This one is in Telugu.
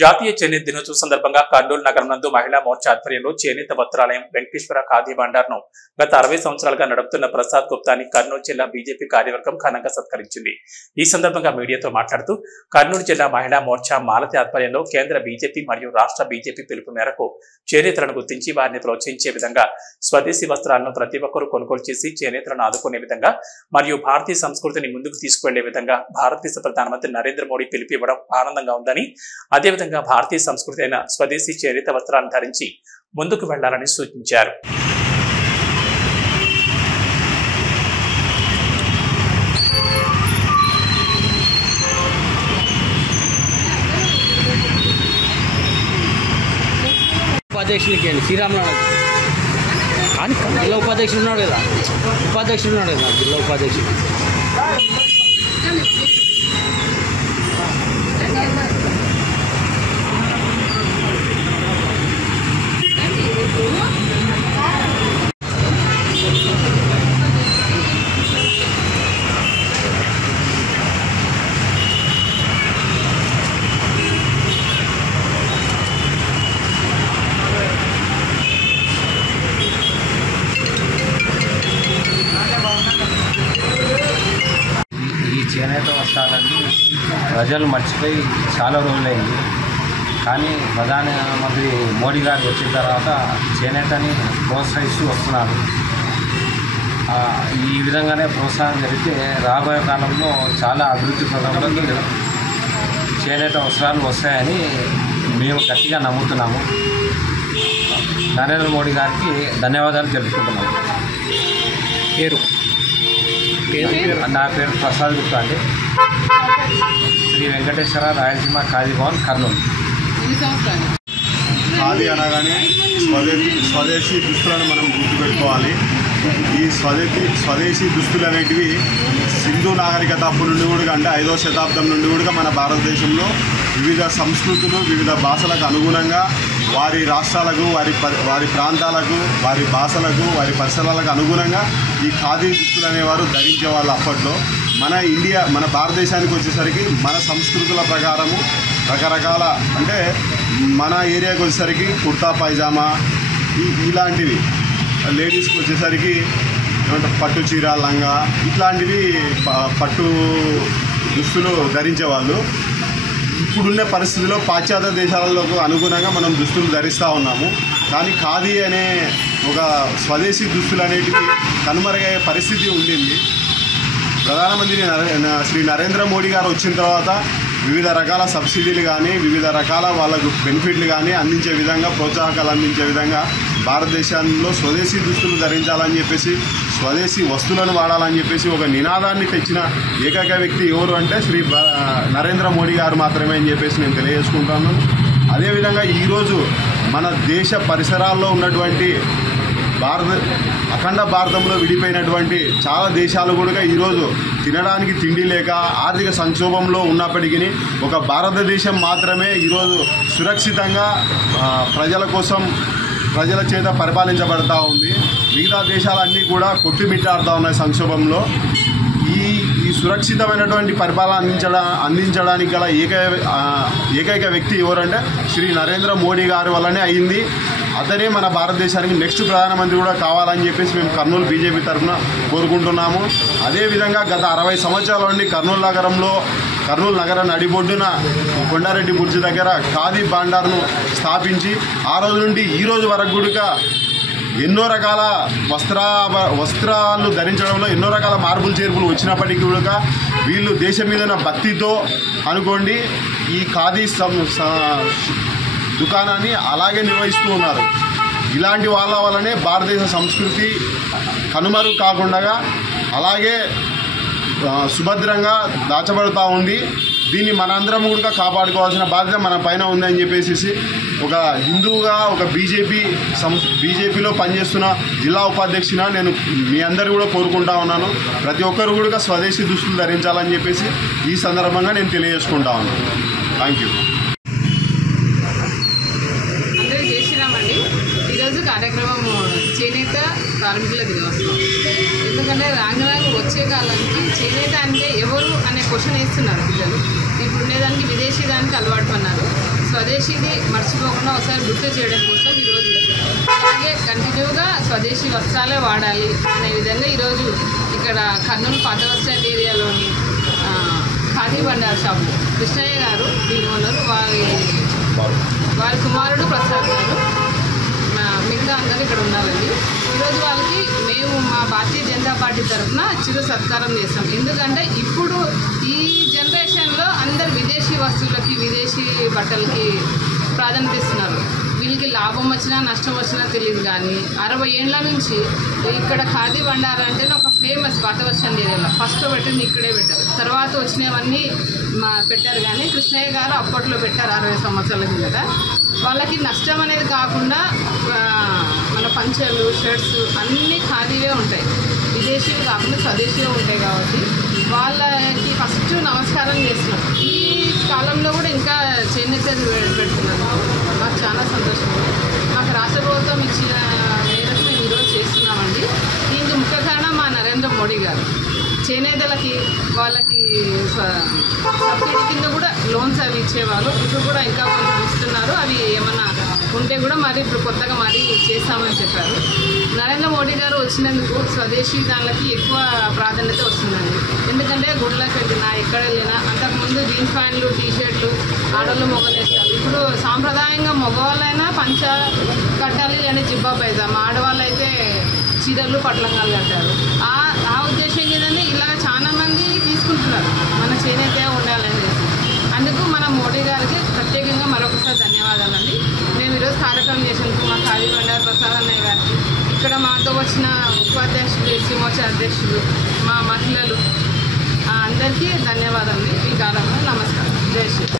జాతీయ చేనేత దినోత్సవం సందర్భంగా కర్నూలు నగరం నందు మహిళా మోర్చా ఆధ్వర్యంలో చేనేత వస్త్రాలయం వెంకటేశ్వర ఖాదీ బండార్ను గత 60 సంవత్సరాలుగా నడుపుతున్న ప్రసాద్ గుప్తాని కర్నూలు జిల్లా బీజేపీ కార్యవర్గం ఘనంగా సత్కరించింది. ఈ సందర్భంగా మీడియాతో మాట్లాడుతూ కర్నూలు జిల్లా మహిళా మోర్చా మాలతి ఆధ్వర్యంలో కేంద్ర బీజేపీ మరియు రాష్ట్ర బీజేపీ పిలుపు మేరకు చేనేతలను గుర్తించి వారిని ప్రోత్సహించే విధంగా స్వదేశీ వస్త్రాలను ప్రతి ఒక్కరూ కొనుగోలు చేసి చేనేతలను ఆదుకునే విధంగా మరియు భారతీయ సంస్కృతిని ముందుకు తీసుకువెళ్లే విధంగా భారతదేశ ప్రధానమంత్రి నరేంద్ర మోడీ పిలుపు ఇవ్వడం ఆనందంగా ఉందని, అదేవిధంగా భారతీయ సంస్కృతి అయిన స్వదేశీ చేనేత వస్త్రాలను ధరించి ముందుకు వెళ్లాలని సూచించారు. ఉపాధ్యక్షులకి శ్రీరాములు కానీ జిల్లా ఉపాధ్యక్షుడు ఉన్నాడు కదా, జిల్లా ఉపాధ్యక్షుడు. చేనేత వస్త్రాలన్నీ ప్రజలు మర్చిపోయి చాలా రోజులైంది. కానీ ప్రధానమంత్రి మోడీ గారు వచ్చిన తర్వాత చేనేతని ప్రోత్సహిస్తూ వస్తున్నారు. ఈ విధంగానే ప్రోత్సాహం జరిగితే రాబోయే కాలంలో చాలా అభివృద్ధి పథంలోకి చేనేత వస్త్రాలు వస్తాయని మేము గట్టిగా నమ్ముతున్నాము. నరేంద్ర మోడీ గారికి ధన్యవాదాలు తెలుపుకుంటున్నాము. నా పేరు ప్రసాద్ గుప్తా అండి. శ్రీ వెంకటేశ్వర రాయలసీమ ఖాదీ భవన్, కర్నూలు. ఖాదీ అనగానే స్వదేశీ దుస్తులను మనం గుర్తుపెట్టుకోవాలి. ఈ స్వదేశీ దుస్తులు అనేటివి సింధు నాగరికత అప్పటి నుండి కూడా, అంటే 5వ శతాబ్దం నుండి కూడా మన భారతదేశంలో వివిధ సంస్కృతులు, వివిధ భాషలకు అనుగుణంగా వారి రాష్ట్రాలకు, వారి ప్రాంతాలకు, వారి భాషలకు, వారి పరిసరాలకు అనుగుణంగా ఈ ఖాదీ దుస్తులు అనేవారు ధరించేవాళ్ళు. అప్పట్లో మన భారతదేశానికి వచ్చేసరికి మన సంస్కృతుల ప్రకారము రకరకాల, అంటే మన ఏరియాకి వచ్చేసరికి కుర్తా పైజామా ఇలాంటివి, లేడీస్కి వచ్చేసరికి ఏమంటే పట్టు చీర, లంగా ఇట్లాంటివి పట్టు దుస్తులు ధరించేవాళ్ళు. ఇప్పుడున్న పరిస్థితిలో పాశ్చాత్య దేశాలకు అనుగుణంగా మనం దుస్తులు ధరిస్తూ ఉన్నాము. కానీ ఖాదీ అనే ఒక స్వదేశీ దుస్తులు అనేటివి కనుమరుగయ్యే పరిస్థితి ఉండింది. ప్రధానమంత్రి శ్రీ నరేంద్ర మోడీ గారు వచ్చిన తర్వాత వివిధ రకాల సబ్సిడీలు కానీ, వివిధ రకాల వాళ్ళకు బెనిఫిట్లు కానీ అందించే విధంగా, ప్రోత్సాహకాలు అందించే విధంగా భారతదేశంలో స్వదేశీ దుస్తులు ధరించాలని చెప్పేసి, స్వదేశీ వస్తువులను వాడాలని చెప్పేసి ఒక నినాదాన్ని తెచ్చిన ఏకైక వ్యక్తి ఎవరు అంటే శ్రీ నరేంద్ర మోడీ గారు మాత్రమే అని చెప్పేసి నేను తెలియజేసుకుంటాను. అదేవిధంగా ఈరోజు మన దేశ పరిసరాల్లో ఉన్నటువంటి అఖండ భారతంలో విడిపోయినటువంటి చాలా దేశాలు కూడా ఈరోజు తినడానికి తిండి లేక ఆర్థిక సంక్షోభంలో ఉన్నప్పటికీ ఒక భారతదేశం మాత్రమే ఈరోజు సురక్షితంగా ప్రజల చేత పరిపాలించబడతా ఉంది. మిగతా దేశాలన్నీ కూడా కొట్టుమిట్టాడుతూ ఉన్నాయి సంక్షోభంలో. ఈ సురక్షితమైనటువంటి పరిపాలన అందించడానికి గల ఏకైక వ్యక్తి ఎవరంటే శ్రీ నరేంద్ర మోడీ గారి వల్లనే అయింది. అతనే మన భారతదేశానికి నెక్స్ట్ ప్రధానమంత్రి కూడా కావాలని చెప్పేసి మేము కర్నూలు బీజేపీ తరఫున కోరుకుంటున్నాము. అదేవిధంగా గత 60 సంవత్సరాల నుండి కర్నూలు నగర నడిబొడ్డున కొండారెడ్డి బుర్జి దగ్గర ఖాదీ బండార్ను స్థాపించి ఆ రోజు నుండి ఈ రోజు వరకు కూడా ఎన్నో రకాల వస్త్రాలు ధరించడంలో ఎన్నో రకాల మార్పులు చేర్పులు వచ్చినప్పటికీ కూడా వీళ్ళు దేశం మీద భక్తితో అనుకోండి ఈ ఖాదీ దుకాణాన్ని అలాగే నిర్వహిస్తూ ఉన్నారు. ఇలాంటి వాళ్ళ వల్లనే భారతదేశ సంస్కృతి కనుమరుగు కాకుండా అలాగే సుభద్రంగా దాచబడుతూ ఉంది. దీన్ని మనందరం కూడా కాపాడుకోవాల్సిన బాధ్యత మన పైన ఉందని చెప్పేసి ఒక హిందువుగా, ఒక బీజేపీలో పనిచేస్తున్న జిల్లా ఉపాధ్యక్షున నేను మీ అందరూ కూడా కోరుకుంటా ఉన్నాను. ప్రతి ఒక్కరు కూడా స్వదేశీ దుస్తులు ధరించాలని చెప్పేసి ఈ సందర్భంగా నేను తెలియజేసుకుంటా ఉన్నాను. Thank you. కార్యక్రమం చేనేత కార్మికుల దినోత్సవం. ఎందుకంటే రాంగరాంగ వచ్చే కాలానికి చేనేత అంటే ఎవరు అనే క్వశ్చన్ వేస్తున్నారు పిల్లలు. ఇప్పుడు ఉండేదానికి విదేశీ దానికి అలవాటు పన్నారు. స్వదేశీది మర్చిపోకుండా ఒకసారి గుర్తు చేయడం కోసం ఈరోజు అలాగే కంటిన్యూగా స్వదేశీ వస్త్రాలే వాడాలి అనే విధంగా ఈరోజు ఇక్కడ కర్నూలు పాత బస్ స్టాండ్ ఏరియాలోని ఖాదీ బండార్ షాపు కృష్ణయ్య గారు దీని ఉన్నారు, వారి కుమారుడు ప్రసాద్ గారు, మిగతా అందరూ ఇక్కడ ఉన్నారండి. ఈరోజు వాళ్ళకి మేము మా భారతీయ జనతా పార్టీ తరఫున చిరు సత్కారం చేస్తాం. ఎందుకంటే ఇప్పుడు ఈ జనరేషన్లో అందరు విదేశీ వస్తువులకి విదేశీ బట్టలకి ప్రాధాన్యత ఇస్తున్నారు. వీళ్ళకి లాభం వచ్చినా నష్టం వచ్చినా తెలియదు, కానీ 60 ఏళ్ళ నుంచి ఇక్కడ ఖాదీ బండార్ అంటేనే ఒక ఫేమస్ పాత బస్ స్టాండ్ ఏరియాలో ఫస్ట్ పెట్టింది ఇక్కడే పెట్టారు. తర్వాత వచ్చినవన్నీ పెట్టారు, కానీ కృష్ణయ్య గారు అప్పట్లో పెట్టారు 60 సంవత్సరాల కిందట. వాళ్ళకి నష్టం అనేది కాకుండా మన పంచలు షర్ట్స్ అన్నీ ఖాదీవే ఉంటాయి, విదేశీవి కాకుండా స్వదేశీవే ఉంటాయి. కాబట్టి వాళ్ళకి ఫస్ట్ నమస్కారం చేస్తున్నాం. ఈ కాలంలో కూడా ఇంకా చేనేత పెడుతున్నాను, మాకు చాలా సంతోషం. మాకు రాష్ట్ర ప్రభుత్వం ఇచ్చిన మేరకు మేము ఈరోజు చేస్తున్నామండి. దీనికి ముఖ్య కారణం మా నరేంద్ర మోడీ గారు. చేనేతలకి వాళ్ళకి సబ్సిడీ కింద కూడా లోన్స్ అవి ఇచ్చేవాళ్ళు, ఇప్పుడు కూడా ఇంకా కొంచెం ఇస్తున్నారు. అవి ఏమన్నా ఉంటే కూడా మరి ఇప్పుడు కొత్తగా మరీ చేస్తామని చెప్పారు. నరేంద్ర మోడీ గారు వచ్చినందుకు స్వదేశీ దానికి ఎక్కువ ప్రాధాన్యత వస్తుందండి. ఎందుకంటే గుడిలోకి వెళ్ళినా ఎక్కడ వెళ్ళినా అంతకుముందు జీన్స్ ప్యాంట్లు టీషర్ట్లు ఆడవాళ్ళు మొగలు వేస్తారు. ఇప్పుడు సాంప్రదాయంగా మగవాళ్ళైనా పంచ కట్టాలి అని జిబ్బా పైజామా, ఆడవాళ్ళు అయితే చీరలు పట్లంగాలు కట్టారు. ఆ ఉద్దేశం ఏంటంటే ఇలా చాలా మంది తీసుకుంటున్నారు మన చేనేత ఉండాలని. అందుకు మన మోడీ గారికి ప్రత్యేకంగా మరొకసారి ధన్యవాదాలండి. మేము ఈరోజు కార్యక్రమం చేసినందుకు మా ఖాదీ బండార్ ప్రసాద్ అన్నయ్య గారికి, ఇక్కడ మాతో వచ్చిన ఉపాధ్యక్షులు ఎస్సీ మోర్చా అధ్యక్షులు మా మహిళలు అందరికీ ధన్యవాదాలు. ఈ కాలంలో నమస్కారం. జై శ్రీ.